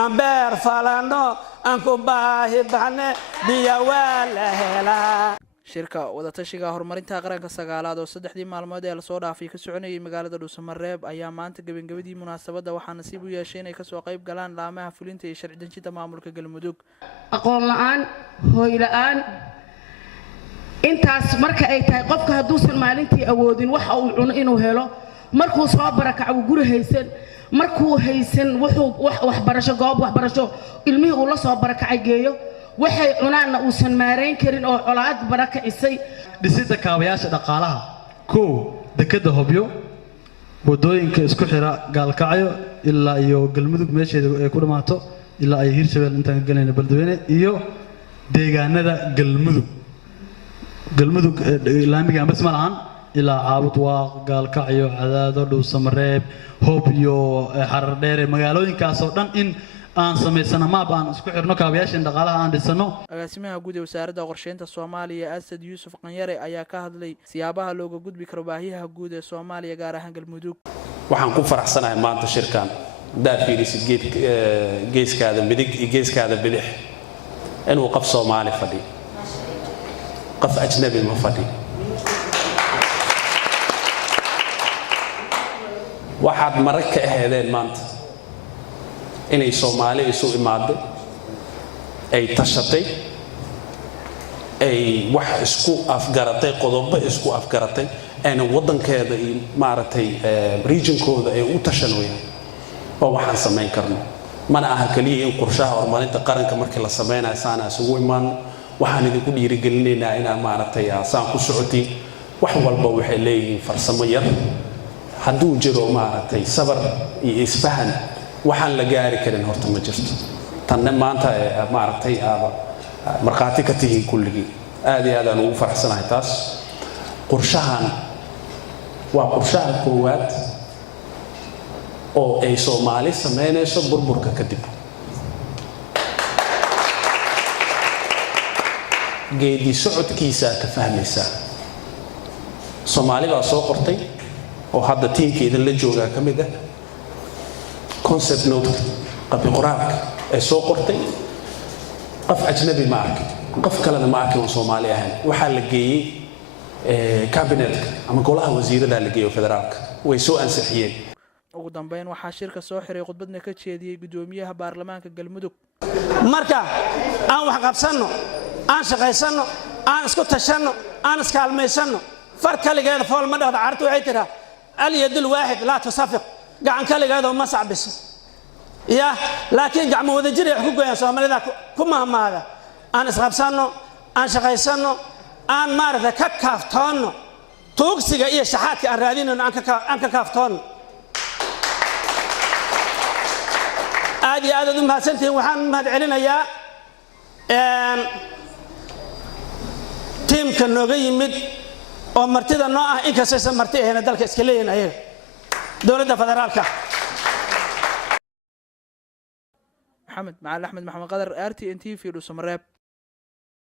inaan beer falano aan ku baahi baxne biyo waa la helaa. shirka wadatashiga horumarinta qaranka sagaalaad oo 3 maalmood ee la soo dhaafay ka soconayay magaalada Dhuusamareeb ayaa maanta gabagabadii munaasabadda waxaa nasiib u yeeshay inay ka soo qayb galaan laamaha fulinta iyo sharci dejinta maamulka Galmudug. aqoon la'aan, hooy la'aan, intaas marka ay tahay qofka hadduusan maalintii awoodin waxa uu cuno inuu helo, markuu soo barakaco guri haysan, markuu haysan wuxuu waxbarasho goob waxbarasho ilmihii uu la soo barakacay geeyo, waxay cunaana uusan maareyn karin oo colaad barakacisay. dhisida kaabayaasha dhaqaalaha dekada Hobyo, wadooyinka isku xira Gaalkacyo ilaa iyo Galmudug meesheeda ay ku dhamaato ilaa ay Hirshabelle intaan galayna Beledweyne iyo deegaanada Galmudug laamiga bas ma lahan ilaa Caabud Waaq, Gaalkacyo, Cadaado, Dhuusamareeb, Hobyo, Xarar Dheere, magaalooyinkaas oo dhan in aan sameysana maab aan isku xirno kaabayaasha dhaqaalaha aan dhisano. agaasimaha guud ee wasaaradda qorsheynta Soomaaliya Asad Yuusuf Qanyare ayaa ka hadlay siyaabaha looga gudbi karo baahiyaha guud ee Soomaaliya gaar ahaan Galmudug. waxaan ku faraxsanahay maanta shirkan daafiirisid geeskaada midig iyo geeskaada bidix inuu qof Soomaali fadhi qof ajnabi ma fadhi. waxaad marag ka ahaydeen maanta inay Soomaali isu imaado ay tashatay ay wax isku afgaratay qodobo isku afgaratay aan wadankeeda iyo maartay regionkooda ay u tashanayaan oo waxaan sameyn karno mana aha kaliya in qorshaha horumarinta qaranka markii la sameynayo saana isugu imaan waxaan idinku dhiirigelinaynaa inaan maartay saan ku socotiin wax walba waxay leeyihiin farsamo yar hadduu jiro maartay sabar iyo isfahan waxaan la gaari karin horta ma jirto tanna maanta maartay marqaati ka tihiin kulligii aad iyo aad aan ugu faraxsanahay taas. qorshahan waa qorshaha koowaad oo ay Soomaali sameynayso burburka kadib. geedi socodkiisa ka fahmaysa Soomaali baa soo qortay oo hadda tiimkeeda la jooga ka mid ah concept note qabi quraanka ee soo qortay qof ajnabi ma arkin qof kalena ma arkin Soomaali ahaan waxa la geeyay cabinetka ama golaha wasiirada la geeyo federaalka way soo ansixiyeen. ugu dambeyn waxaa shirka soo xiray khudbadna ka jeediyay gudoomiyaha baarlamaanka Galmudug. marka aan wax qabsano aan shaqaysano aan isku tashano aan iskaalmeysano far kaligeeda fool ma dhaqda cartu waxay tiraa al yadul waahid la tusafiq gacan kaligeeda ma sacbiso ya laakiin gacmo wada jir ay ku gooyaan Soomaalida ku mahmaada aan isqabsano aan shaqaysano aan maarada ka kaaftoono tuugsiga iyo shaxaadka aan raadinayno aan ka kaaftoono. aad iyo aad u mahadsantiin waxaan mahad celinayaa tiimka nooga yimid oo martida noo ah in kastoo marti ahayna dalka iska leeyahay ayaga dawladda federaalka. محمد مع أحمد محمد قدر RTN TV في Dhuusamareeb.